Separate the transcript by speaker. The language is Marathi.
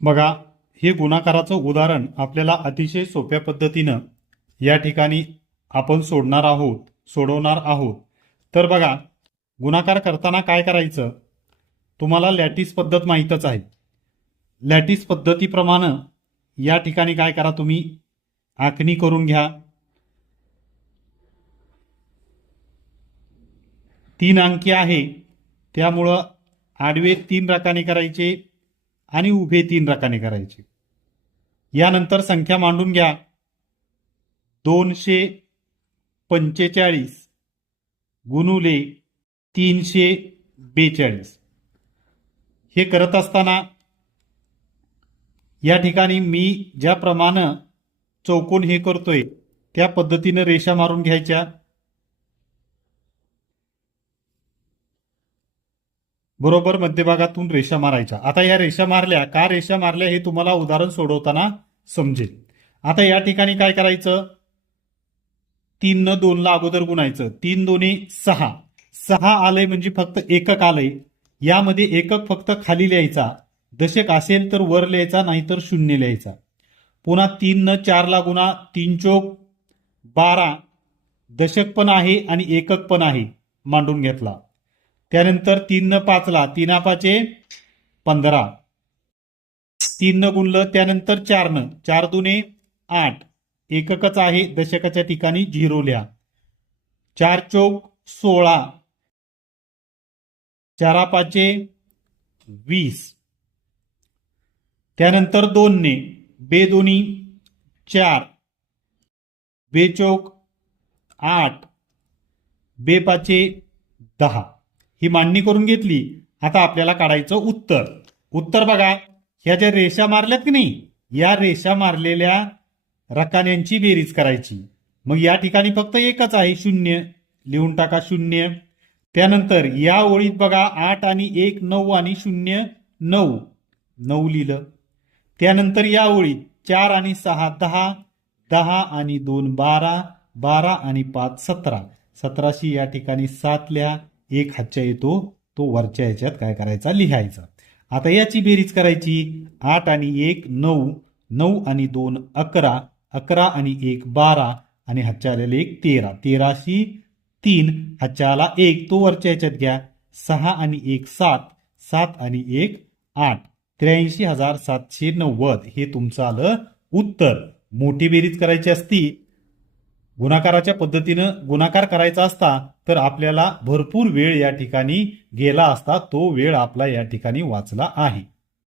Speaker 1: बघा हे गुणाकाराचं उदाहरण आपल्याला अतिशय सोप्या पद्धतीनं या ठिकाणी आपण सोडणार आहोत सोडवणार आहोत. तर बघा गुणाकार करताना काय करायचं? तुम्हाला लॅटिस पद्धत माहीतच आहे. लॅटिस पद्धतीप्रमाणे या ठिकाणी काय करा तुम्ही? आखणी करून घ्या. तीन अंकी आहे. त्यामुळं आडवे तीन रकाने करायचे. आणि उभे तीन रकाने करायचे. यानंतर संख्या मांडून घ्या. दोनशे पंचेचाळीस गुणुले तीनशे बेचाळीस. हे करत असताना या ठिकाणी मी ज्याप्रमाणे चौकोन हे करतोय त्या पद्धतीनं रेषा मारून घ्यायच्या. बरोबर मध्यभागातून रेषा मारायच्या. आता या रेषा मारल्या का रेषा मारल्या हे तुम्हाला उदाहरण सोडवताना समजेल. आता या ठिकाणी काय करायचं? तीन न दोनला अगोदर गुणायचं. तीन दोन्ही सहा. सहा आलंय म्हणजे फक्त एकक आलंय. यामध्ये एकक फक्त खाली लिहायचा. दशक असेल तर वर लिहायचा नाहीतर शून्य लिहायचा. पुन्हा तीन न चारला गुणा तीन चोक बारा. दशक पण आहे आणि एकक पण आहे. मांडून घेतला. त्यानंतर तीन न पाचला तीना पाचे पंधरा. तीन न गुणलं त्यानंतर चार न. चार दुने आठ. एककच आहे दशकाच्या ठिकाणी झिरोल्या. चार चौक सोळा. चारा पाचे वीस. त्यानंतर दोनने बे दोन्ही चार. बेचौक आठ. बे पाचे दहा. ही मांडणी करून घेतली. आता आपल्याला काढायचं उत्तर. उत्तर बघा. ह्या ज्या रेषा मारल्यात की नाही? या रेषा मारलेल्या रकान्यांची बेरीज करायची. मग या ठिकाणी फक्त एकच आहे शून्य. लिहून टाका शून्य. त्यानंतर या ओळीत बघा आठ आणि एक नऊ आणि शून्य नऊ. नऊ लिहिलं. त्यानंतर या ओळीत चार आणि सहा दहा. दहा आणि दोन बारा. बारा आणि पाच सतरा. सतराशी या ठिकाणी सात लिहा एक हातच्या येतो तो वरच्या याच्यात काय करायचा? लिहायचा. आता याची बेरीज करायची. आठ आणि एक नऊ. नऊ आणि दोन अकरा. अकरा आणि एक बारा. आणि हातच्या आलेले एक तेरा. तेराशी तीन. हातच्या आला एक. तो वरच्या याच्यात घ्या. सहा आणि एक सात. सात आणि एक आठ. त्र्याऐंशी हजार सातशे नव्वद. हे तुमचं आलं उत्तर. मोठी बेरीज करायची असती गुणाकाराच्या पद्धतीनं गुणाकार करायचा असता तर आपल्याला भरपूर वेळ या ठिकाणी गेला असता तो वेळ आपला या ठिकाणी वाचला आहे.